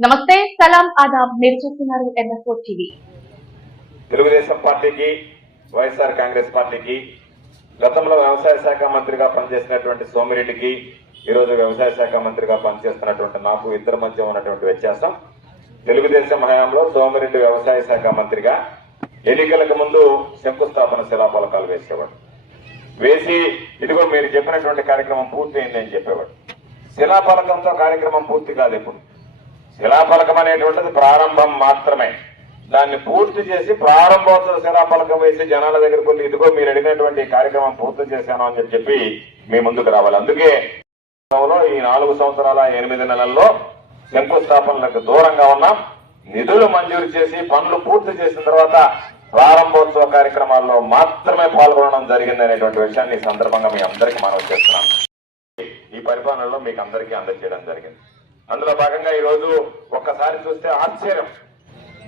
నమస్తే సలాం ఆదాబ్ మీరు చూస్తున్నారు ఎన్ఎఫ్ఓ టీవీ. తెలుగుదేశం పార్టీకి వైఎస్ఆర్ కాంగ్రెస్ పార్టీకి గతంలో వ్యవసాయ శాఖ మంత్రిగా పనిచేసినటువంటి సోమిరెడ్డికి ఈరోజు వ్యవసాయ శాఖ మంత్రిగా పనిచేస్తున్నటువంటి నాకు ఇద్దరి మధ్య ఉన్నటువంటి వ్యత్యాసం. తెలుగుదేశం హయాంలో సోమిరెడ్డి వ్యవసాయ శాఖ మంత్రిగా ఎన్నికలకు ముందు శంకుస్థాపన శిలాఫలకాలు వేసేవాడు. వేసి ఇదిగో మీరు చెప్పినటువంటి కార్యక్రమం పూర్తయింది అని చెప్పేవాడు. శిలాఫలకంతో కార్యక్రమం పూర్తి కాదు ఇప్పుడు. శిలాఫలకం అనేటువంటిది ప్రారంభం మాత్రమే. దాన్ని పూర్తి చేసి ప్రారంభోత్సవ శిలాఫలకం వేసి జనాల దగ్గరకు వెళ్ళి ఇదిగో మీరు అడిగినటువంటి కార్యక్రమం పూర్తి చేశాను అని చెప్పి మీ ముందుకు రావాలి. అందుకే ఈ నాలుగు సంవత్సరాల ఎనిమిది నెలల్లో శంకుస్థాపనలకు దూరంగా ఉన్నాం. నిధులు మంజూరు చేసి పనులు పూర్తి చేసిన తర్వాత ప్రారంభోత్సవ కార్యక్రమాల్లో మాత్రమే పాల్గొనడం జరిగింది అనేటువంటి విషయాన్ని ఈ సందర్భంగా మీ అందరికీ మనం చేస్తున్నాం ఈ పరిపాలనలో మీకు అందరికీ అందజేయడం జరిగింది. అందులో భాగంగా ఈ రోజు ఒక్కసారి చూస్తే ఆశ్చర్యం.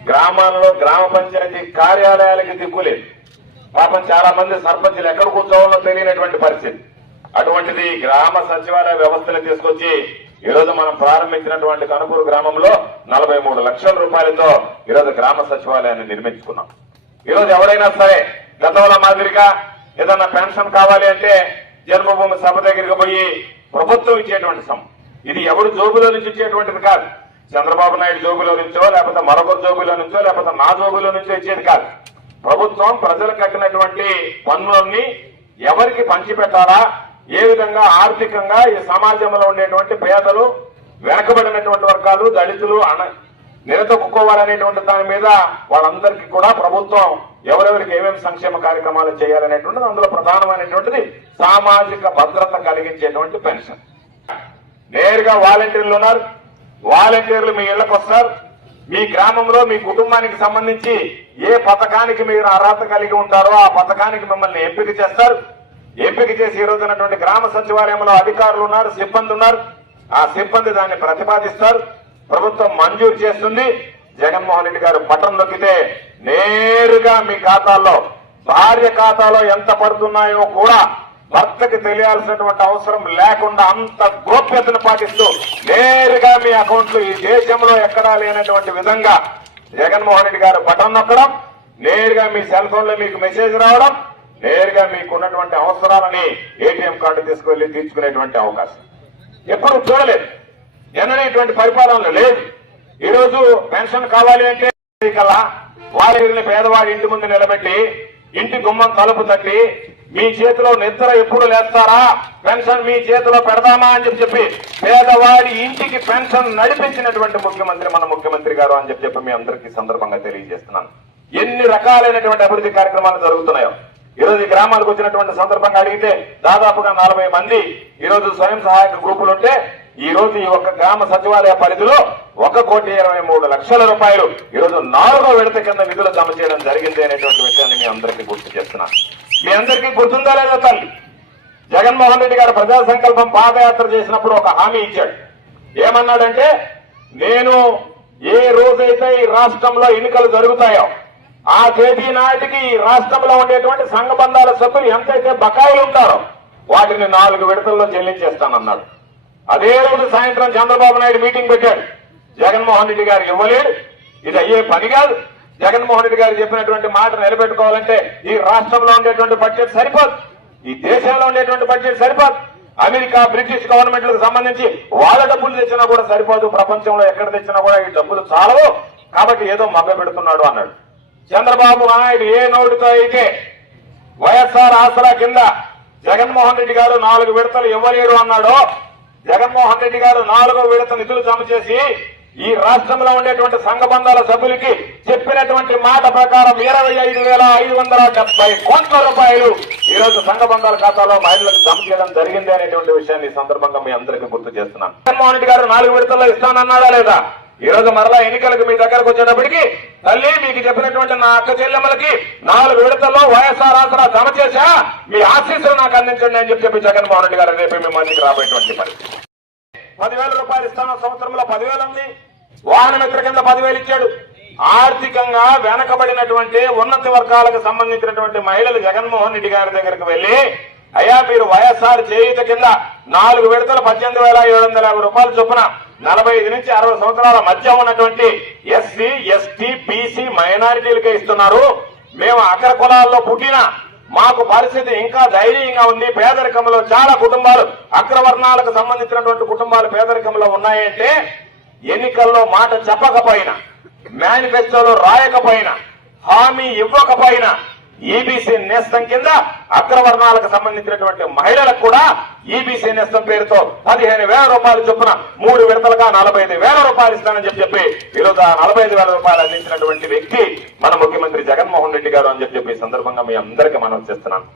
గ్రామాల్లో గ్రామ పంచాయతీ కార్యాలయాలకి దిక్కులేదు పాపం చాలా మంది సర్పంచులు ఎక్కడ కూర్చోవాలో తెలియనటువంటి పరిస్థితి. అటువంటిది గ్రామ సచివాలయ వ్యవస్థను తీసుకొచ్చి ఈ రోజు మనం ప్రారంభించినటువంటి కనుపూరు గ్రామంలో నలభై మూడు లక్షల రూపాయలతో ఈ రోజు గ్రామ సచివాలయాన్ని నిర్మించుకున్నాం. ఈ రోజు ఎవరైనా సరే గతంలో మాదిరిగా ఏదన్నా పెన్షన్ కావాలి అంటే జన్మభూమి సభ దగ్గరికి పోయి ప్రభుత్వం ఇచ్చేటువంటి సొమ్ము ఇది ఎవరు జోబులో నుంచి ఇచ్చేటువంటిది కాదు. చంద్రబాబు నాయుడు జోబులో నుంచో లేకపోతే మరొకరు జోబులో నుంచో లేకపోతే నా జోబులో నుంచో ఇచ్చేది కాదు. ప్రభుత్వం ప్రజలు కట్టినటువంటి పన్నుల్ని ఎవరికి పంచిపెట్టాలా? ఏ విధంగా ఆర్థికంగా ఈ సమాజంలో ఉండేటువంటి పేదలు వెనకబడినటువంటి వర్గాలు దళితులు అన నిలదొక్కుకోవాలనేటువంటి దాని మీద వాళ్ళందరికీ కూడా ప్రభుత్వం ఎవరెవరికి ఏమేమి సంక్షేమ కార్యక్రమాలు చేయాలనేటువంటిది అందులో ప్రధానమైనటువంటిది సామాజిక భద్రత కలిగించేటువంటి పెన్షన్. నేరుగా వాలంటీర్లు ఉన్నారు. వాలంటీర్లు మీ ఇళ్ళకు వస్తారు మీ గ్రామంలో మీ కుటుంబానికి సంబంధించి ఏ పథకానికి మీరు అర్హత కలిగి ఉంటారో ఆ పథకానికి మిమ్మల్ని ఎంపిక చేస్తారు. ఎంపిక చేసి ఈ రోజు ఉన్నటువంటి గ్రామ సచివాలయంలో అధికారులు ఉన్నారు సిబ్బంది ఉన్నారు. ఆ సిబ్బంది దాన్ని ప్రతిపాదిస్తారు. ప్రభుత్వం మంజూరు చేస్తుంది. జగన్మోహన్ రెడ్డి గారు పటం నొక్కితే నేరుగా మీ ఖాతాల్లో భార్య ఖాతాలో ఎంత పడుతున్నాయో కూడా భర్తకి తెలియాల్సినటువంటి అవసరం లేకుండా అంత గోప్యతను పాటిస్తూ నేరుగా మీ అకౌంట్లు ఈ దేశంలో ఎక్కడా లేనటువంటి విధంగా జగన్మోహన్ రెడ్డి గారు బటన్ నొక్కడం నేరుగా మీ సెల్ ఫోన్లో మీకు మెసేజ్ రావడం నేరుగా మీకు ఉన్నటువంటి అవసరాలని ఏటీఎం కార్డు తీసుకువెళ్ళి తీర్చుకునేటువంటి అవకాశం. ఎప్పుడు చూడలేదు. ఎన్నడూ ఇటువంటి పరిపాలన లేదు. ఈ రోజు పెన్షన్ కావాలి అంటే కల్లా వారి పేదవాడి ఇంటి ముందు నిలబెట్టి ఇంటి గుమ్మం తలుపు తట్టి మీ చేతిలో నిద్ర ఎప్పుడు లేస్తారా? పెన్షన్ మీ చేతిలో పెడదామా అని చెప్పి చెప్పి పేదవాడి ఇంటికి పెన్షన్ నడిపించినటువంటి ముఖ్యమంత్రి మన ముఖ్యమంత్రి గారు అని చెప్పి చెప్పి మీ అందరికీ సందర్భంగా తెలియజేస్తున్నాను. ఎన్ని రకాలైనటువంటి అభివృద్ధి కార్యక్రమాలు జరుగుతున్నాయో? ఈ రోజు గ్రామాలకు వచ్చినటువంటి సందర్భంగా అడిగితే దాదాపుగా నలభై మంది ఈ రోజు స్వయం సహాయక గ్రూపులు ఉంటే ఈ రోజు ఈ ఒక్క గ్రామ సచివాలయ పరిధిలో ఒక కోటి ఇరవై మూడు లక్షల రూపాయలు ఈ రోజు నాలుగో విడత కింద నిధులు జమ చేయడం జరిగింది అనేటువంటి విషయాన్ని మీ అందరికీ గుర్తు చేస్తున్నాను. మీ అందరికీ గుర్తుందా లేదా తల్లి? జగన్మోహన్ రెడ్డి గారు ప్రజా సంకల్పం పాదయాత్ర చేసినప్పుడు ఒక హామీ ఇచ్చాడు. ఏమన్నాడంటే నేను ఏ రోజైతే ఈ రాష్ట్రంలో ఎన్నికలు జరుగుతాయో ఆ తేదీ నాటికి ఈ రాష్ట్రంలో ఉండేటువంటి సంఘ బంధాల సభ్యులు ఎంతైతే బకాయిలు ఉంటారో వాటిని నాలుగు విడతల్లో చెల్లించేస్తానన్నాడు. అదే రోజు సాయంత్రం చంద్రబాబు నాయుడు మీటింగ్ పెట్టాడు. జగన్మోహన్ రెడ్డి గారు ఇవ్వలేడు. ఇది అయ్యే పని కాదు. జగన్మోహన్ రెడ్డి గారు చెప్పినటువంటి మాట నిలబెట్టుకోవాలంటే ఈ రాష్ట్రంలో ఉండేటువంటి బడ్జెట్ సరిపోదు. ఈ దేశంలో ఉండేటువంటి బడ్జెట్ సరిపోదు. అమెరికా బ్రిటిష్ గవర్నమెంట్లకు సంబంధించి వాళ్ళ డబ్బులు తెచ్చినా కూడా సరిపోదు. ప్రపంచంలో ఎక్కడ తెచ్చినా కూడా ఈ డబ్బులు చాలవు. కాబట్టి ఏదో మభ్య పెడుతున్నాడు అన్నాడు. చంద్రబాబు నాయుడు ఏ నోటుతో అయితే వైఎస్ఆర్ ఆసరా కింద జగన్మోహన్ రెడ్డి గారు నాలుగు విడతలు ఇవ్వలేడు అన్నాడో జగన్మోహన్ రెడ్డి గారు నాలుగో విడత నిధులు జమ చేసి ఈ రాష్ట్రంలో ఉండేటువంటి సంఘ బంధాల సభ్యులకి చెప్పినటువంటి మాట ప్రకారం ఇరవై ఐదు వేల ఐదు వందల డెబ్బై కోట్ల రూపాయలు ఈ రోజు సంఘ బంధాల ఖాతాలో మహిళలకు జమ చేయడం జరిగింది అనేటువంటి విషయాన్ని ఈ సందర్భంగా మీ అందరికీ గుర్తు చేస్తున్నాను జగన్మోహన్ రెడ్డి గారు నాలుగు విడతల్లో ఇస్తానన్నాడా లేదా? ఈ రోజు మరలా ఎన్నికలకు మీ దగ్గరకు వచ్చేటప్పటికి తల్లి మీకు చెప్పినటువంటి నా అక్క చెల్లెమ్మలకి నాలుగు విడతల్లో వైఎస్ఆర్ ఆసరా జమ చేశా? మీ ఆశీస్సులు నాకు అందించండి అని చెప్పి చెప్పి జగన్మోహన్ రెడ్డి గారు రేపే మీ మందికి రాబోయేటువంటి పరిస్థితి. పదివేల రూపాయలు ఇస్తాను సంవత్సరంలో పదివేలు ఉంది. వాహన మిత్ర కింద పదివేలు ఇచ్చాడు? ఆర్థికంగా వెనకబడినటువంటి ఉన్నత వర్గాలకు సంబంధించినటువంటి మహిళలు జగన్మోహన్ రెడ్డి గారి దగ్గరకు వెళ్ళి అయ్యా మీరు వైఎస్ఆర్ చేయుత కింద నాలుగు విడతలు పద్దెనిమిది వేల ఏడు వందల యాభై రూపాయలు చొప్పున నలభై ఐదు నుంచి అరవై సంవత్సరాల మధ్య ఉన్నటువంటి ఎస్సీ ఎస్టీ బీసీ మైనారిటీలకే ఇస్తున్నారు. మేము అగ్ర కులాల్లో పుట్టిన మాకు పరిస్థితి ఇంకా ధైర్యంగా ఉంది. పేదరికంలో చాలా కుటుంబాలు అగ్రవర్ణాలకు సంబంధించినటువంటి కుటుంబాలు పేదరికంలో ఉన్నాయంటే ఎన్నికల్లో మాట చెప్పకపోయినా మేనిఫెస్టోలో రాయకపోయినా హామీ ఇవ్వకపోయినా ఈబీసీ నేస్తం కింద అగ్రవర్ణాలకు సంబంధించినటువంటి మహిళలకు కూడా ఈబీసీ నేస్తం పేరుతో పదిహేను వేల రూపాయలు చొప్పున మూడు విడతలుగా నలభై ఐదు వేల రూపాయలు ఇస్తానని చెప్పి చెప్పి ఈరోజు ఆ నలభై ఐదు వేల రూపాయలు అందించినటువంటి వ్యక్తి మన ముఖ్యమంత్రి జగన్మోహన్ రెడ్డి గారు అని చెప్పి చెప్పి ఈ సందర్భంగా మీ అందరికీ మనం చేస్తున్నాను.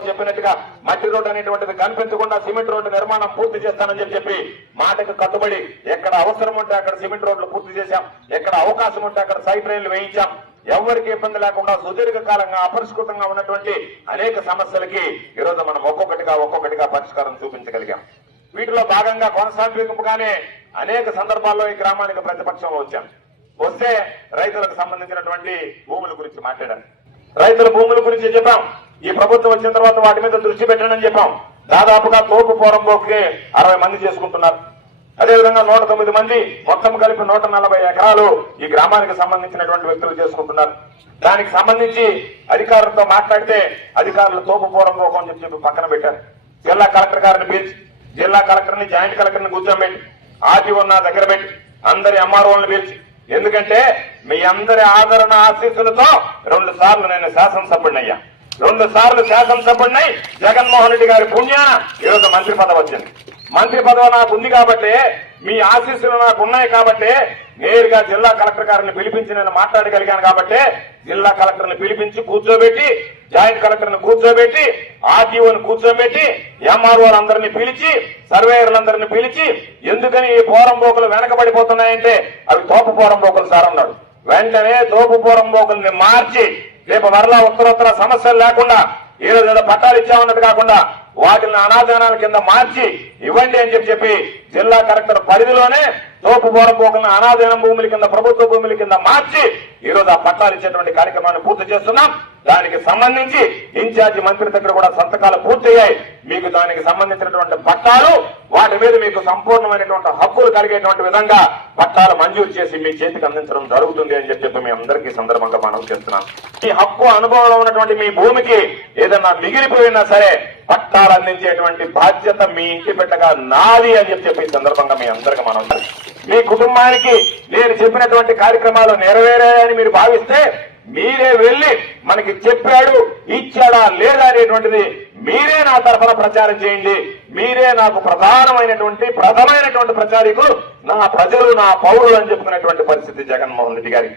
చెప్పినట్టుగా మట్టి రోడ్డు అనేటువంటిది కనిపించకుండా సిమెంట్ రోడ్డు నిర్మాణం పూర్తి చేస్తానని చెప్పి చెప్పి మాటకు కట్టుబడి ఎక్కడ అవసరం ఉంటే అక్కడ సిమెంట్ రోడ్లు పూర్తి చేశాం ఎక్కడ అవకాశం ఉంటే అక్కడ సైడ్ రైళ్ళు వేయించాం ఎవరికి ఇబ్బంది లేకుండా సుదీర్ఘ కాలంగా అపరిష్కృతంగా ఉన్నటువంటి అనేక సమస్యలకి ఈరోజు మనం ఒక్కొక్కటిగా ఒక్కొక్కటిగా పరిష్కారం చూపించగలిగాం. వీటిలో భాగంగా కొనసాగింపుగానే అనేక సందర్భాల్లో ఈ గ్రామానికి ప్రతిపక్షంలో వచ్చాం. వస్తే రైతులకు సంబంధించినటువంటి భూముల గురించి మాట్లాడాను రైతుల భూముల గురించి చెప్పాం. ఈ ప్రభుత్వం వచ్చిన తర్వాత వాటి మీద దృష్టి పెట్టండి అని చెప్పాం. దాదాపుగా తోపు పోరంబోకి అరవై మంది చేసుకుంటున్నారు. అదేవిధంగా నూట తొమ్మిది మంది మొత్తం కలిపి నూట నలభై ఎకరాలు ఈ గ్రామానికి సంబంధించినటువంటి వ్యక్తులు చేసుకుంటున్నారు. దానికి సంబంధించి అధికారులతో మాట్లాడితే అధికారులు తోపు రోగం అని చెప్పి పక్కన పెట్టారు. జిల్లా కలెక్టర్ గారిని పిలిచి జిల్లా కలెక్టర్ని జాయింట్ కలెక్టర్ని కూర్చోబెట్టి ఆర్టీఓ నా దగ్గర పెట్టి అందరి ఎంఆర్ఓలను పిలిచి ఎందుకంటే మీ అందరి ఆదరణ ఆశీస్సులతో రెండు సార్లు నేను శాసనసభ్యుడిని అయ్యా రెండు సార్లు శాసనసభ్యుడినై జగన్మోహన్ రెడ్డి గారి పుణ్యాన ఈరోజు మంత్రి పదవి వచ్చింది. మంత్రి పదవి నాకు ఉంది కాబట్టి మీ ఆశీస్సులు నాకు ఉన్నాయి కాబట్టి నేరుగా జిల్లా కలెక్టర్ గారిని పిలిపించి నేను మాట్లాడగలిగాను కాబట్టి జిల్లా కలెక్టర్ని పిలిపించి కూర్చోబెట్టి జాయింట్ కలెక్టర్ని కూర్చోబెట్టి ఆర్టీఓని కూర్చోబెట్టి ఎంఆర్ఓలందరినీ పిలిచి సర్వేయర్లందరినీ పిలిచి ఎందుకని ఈ పోరం పోకలు వెనకబడిపోతున్నాయంటే అవి తోపు పోరం పోకులు సార్ అన్నాడు. వెంటనే తోపు పోరం పోకుల్ని మార్చి రేపు మరలా ఉత్తరోత్తర సమస్యలు లేకుండా ఈ రోజు ఏదో పట్టాలు ఇచ్చామన్నది కాకుండా వాటిని అనాదానాల కింద మార్చి ఇవ్వండి అని చెప్పి చెప్పి జిల్లా కలెక్టర్ పరిధిలోనే తోపు పోరపోకులను అనాధీనం భూముల కింద ప్రభుత్వ భూముల కింద మార్చి ఈ రోజు ఆ పట్టాలు ఇచ్చేటువంటి కార్యక్రమాన్ని పూర్తి చేస్తున్నాం. దానికి సంబంధించి ఇన్ఛార్జి మంత్రి దగ్గర కూడా సంతకాలు పూర్తయ్యాయి. మీకు దానికి సంబంధించినటువంటి పట్టాలు వాటి మీద మీకు సంపూర్ణమైనటువంటి హక్కులు కలిగేటువంటి విధంగా పట్టాలు మంజూరు చేసి మీ చేతికి అందించడం జరుగుతుంది అని చెప్పి మీ అందరికీ సందర్భంగా మనం చేస్తున్నాం ఈ హక్కు అనుభవంలో ఉన్నటువంటి మీ భూమికి ఏదన్నా మిగిలిపోయినా సరే పట్టాలు అందించేటువంటి బాధ్యత మీ ఇంటి పెట్టగా నాది అని చెప్పి చెప్పి ఈ సందర్భంగా మీ అందరికి మనం మీ కుటుంబానికి నేను చెప్పినటువంటి కార్యక్రమాలు నెరవేరాయని మీరు భావిస్తే మీరే వెళ్ళి మనకి చెప్పాడు ఇచ్చాడా లేదా అనేటువంటిది మీరే నా తరఫున ప్రచారం చేయండి. మీరే నాకు ప్రధానమైనటువంటి ప్రధానమైనటువంటి ప్రచారికులు నా ప్రజలు నా పౌరులు అని చెప్పుకునేటువంటి పరిస్థితి జగన్మోహన్ రెడ్డి గారి.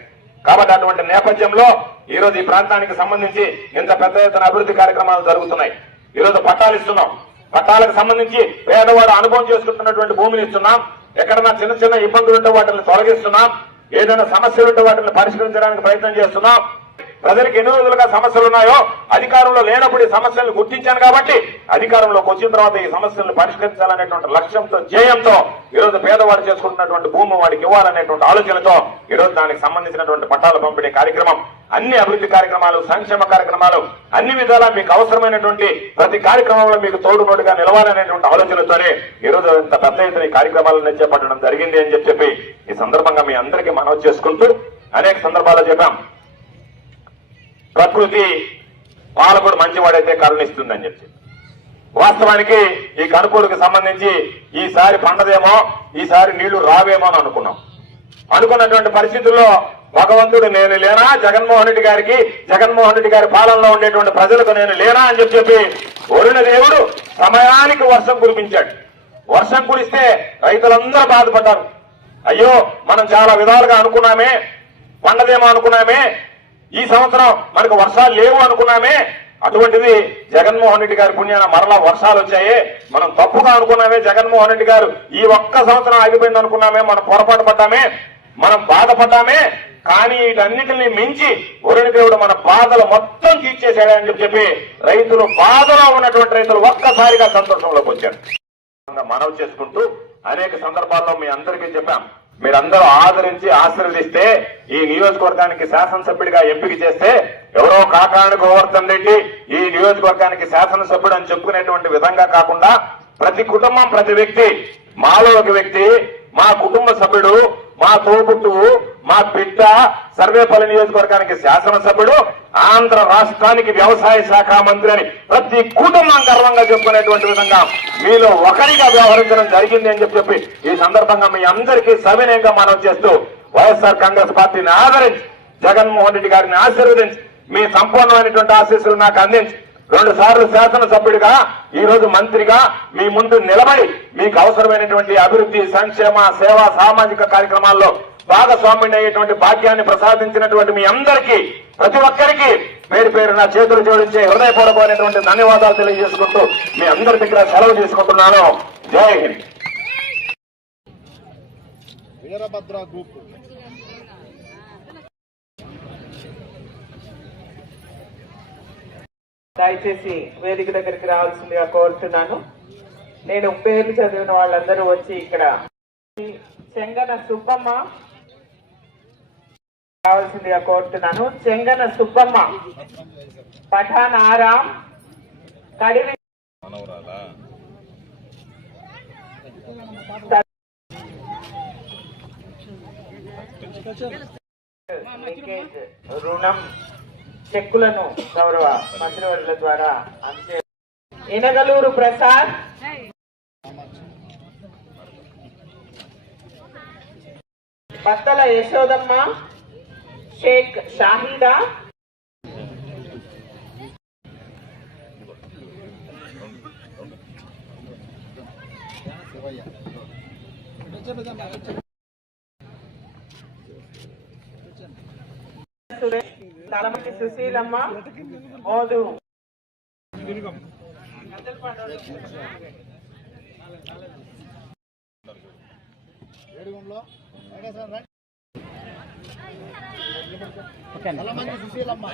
కాబట్టి అటువంటి నేపథ్యంలో ఈ రోజు ఈ ప్రాంతానికి సంబంధించి ఇంత పెద్ద ఎత్తున అభివృద్ధి కార్యక్రమాలు జరుగుతున్నాయి. ఈ రోజు పట్టాలు ఇస్తున్నాం. పట్టాలకు సంబంధించి పేదవాడు అనుభవం చేసుకుంటున్నటువంటి భూమిని ఇస్తున్నాం. ఎక్కడన్నా చిన్న చిన్న ఇబ్బందులు ఉంటే వాటిని తొలగిస్తున్నాం. ఏదైనా సమస్యలు ఉంటే వాటిని పరిష్కరించడానికి ప్రయత్నం చేస్తున్నాం. ప్రజలకు ఎన్ని రోజులుగా సమస్యలు ఉన్నాయో అధికారంలో లేనప్పుడు ఈ సమస్యలను గుర్తించాను కాబట్టి అధికారంలోకి వచ్చిన తర్వాత ఈ సమస్యలను పరిష్కరించాలనేటువంటి లక్ష్యంతో జయంతో ఈ రోజు పేదవాడు చేసుకుంటున్నటువంటి భూమి వాడికి ఇవ్వాలనేటువంటి ఆలోచనతో ఈ రోజు దానికి సంబంధించినటువంటి పట్టాల పంపిణీ కార్యక్రమం అన్ని అభివృద్ధి కార్యక్రమాలు సంక్షేమ కార్యక్రమాలు అన్ని విధాలా మీకు అవసరమైనటువంటి ప్రతి కార్యక్రమంలో మీకు తోడునోడుగా నిలవాలనేటువంటి ఆలోచనతోనే ఈ రోజు ఇంత పెద్ద ఎత్తున ఈ కార్యక్రమాలను చేపట్టడం జరిగింది అని చెప్పి ఈ సందర్భంగా మీ అందరికీ మనవి చేసుకుంటూ అనేక సందర్భాల్లో చెప్పాం. ప్రకృతి పాలకుడు మంచివాడైతే కరుణిస్తుందని చెప్పి వాస్తవానికి ఈ కనుకూరుకు సంబంధించి ఈసారి పండదేమో ఈసారి నీళ్ళు రావేమో అని అనుకున్నాం. అనుకున్నటువంటి పరిస్థితుల్లో భగవంతుడు నేను లేనా? జగన్మోహన్ రెడ్డి గారికి జగన్మోహన్ రెడ్డి గారి పాలనలో ఉండేటువంటి ప్రజలకు నేను లేనా అని చెప్పి చెప్పి వరుణ దేవుడు సమయానికి వర్షం కురిపించాడు. వర్షం కురిస్తే రైతులందరూ బాధపడ్డారు. అయ్యో మనం చాలా విధాలుగా అనుకున్నామే పండదేమో అనుకున్నామే ఈ సంవత్సరం మనకు వర్షాలు లేవు అనుకున్నామే. అటువంటిది జగన్మోహన్ రెడ్డి గారి పుణ్యాన మరలా వర్షాలు వచ్చాయి. మనం తప్పుగా అనుకున్నామే జగన్మోహన్ రెడ్డి గారు. ఈ ఒక్క సంవత్సరం ఆగిపోయింది అనుకున్నామే మనం పొరపాటు పడ్డామే మనం బాధపడ్డామే. కానీ వీటన్నిటిని మించి వరుణి దేవుడు మన బాధలు మొత్తం తీర్చేశాడని చెప్పి చెప్పి రైతులు బాధలో ఉన్నటువంటి రైతులు ఒక్కసారిగా సంతోషంలోకి వచ్చారు. మనవి చేసుకుంటూ అనేక సందర్భాల్లో మీ అందరికీ చెప్పాం. మీరందరూ ఆదరించి ఆశీర్వదిస్తే ఈ నియోజకవర్గానికి శాసనసభ్యుడిగా ఎంపిక చేస్తే ఎవరో కాకాని గోవర్ధన్ రెడ్డి ఈ నియోజకవర్గానికి శాసనసభ్యుడు అని చెప్పుకునేటువంటి విధంగా కాకుండా ప్రతి కుటుంబం ప్రతి వ్యక్తి మాలో ఒక వ్యక్తి మా కుటుంబ సభ్యుడు మా తోబుట్టువు మా బిడ్డ సర్వేపల్లి నియోజకవర్గానికి శాసనసభ్యుడు ఆంధ్ర రాష్ట్రానికి వ్యవసాయ శాఖ మంత్రి అని ప్రతి కుటుంబం గర్వంగా చెప్పుకునేటువంటి విధంగా మీలో ఒకరిగా వ్యవహరించడం జరిగింది అని చెప్పి చెప్పి ఈ సందర్భంగా మీ అందరికీ సవినయంగా మనం చేస్తూ వైఎస్ఆర్ కాంగ్రెస్ పార్టీని ఆదరించి జగన్మోహన్ రెడ్డి గారిని ఆశీర్వదించి మీ సంపూర్ణమైనటువంటి ఆశీస్సులు నాకు అందించి రెండు సార్లు శాసనసభ్యుడిగా ఈ రోజు మంత్రిగా మీ ముందు నిలబడి మీకు అవసరమైనటువంటి అభివృద్ధి సంక్షేమ సేవ సామాజిక కార్యక్రమాల్లో భాగస్వామ్యం అయ్యేటువంటి భాగ్యాన్ని ప్రసాదించినటువంటి మీ అందరికీ ప్రతి ఒక్కరికి పేరు పేరు నా చేతులు జోడించే హృదయపూర్వకమైనటువంటి ధన్యవాదాలు తెలియజేసుకుంటూ మీ అందరి దగ్గర సెలవు తీసుకుంటున్నాను జై హింద్. వీరభద్ర గ్రూప్. దయచేసి వేదిక దగ్గరికి రావాల్సిందిగా కోరుతున్నాను. నేను పేర్లు చదివిన వాళ్ళందరూ వచ్చి ఇక్కడ చెంగన సుబ్బమ్మ రావాల్సిందిగా కోరుతున్నాను. చెంగన సుబ్బమ్మ పఠాన్ ఆరాం కడివి రుణం చెక్కులను గౌరవ మంత్రివర్యుల ద్వారా అందే ఇనగలూరు ప్రసాద్. బత్తల యశోదమ్మ. షేక్ షాహిదా. సురేష్ తలమటి సుశీలమ్మ మోదు. చల్లమంచి సుశీలమ్మ.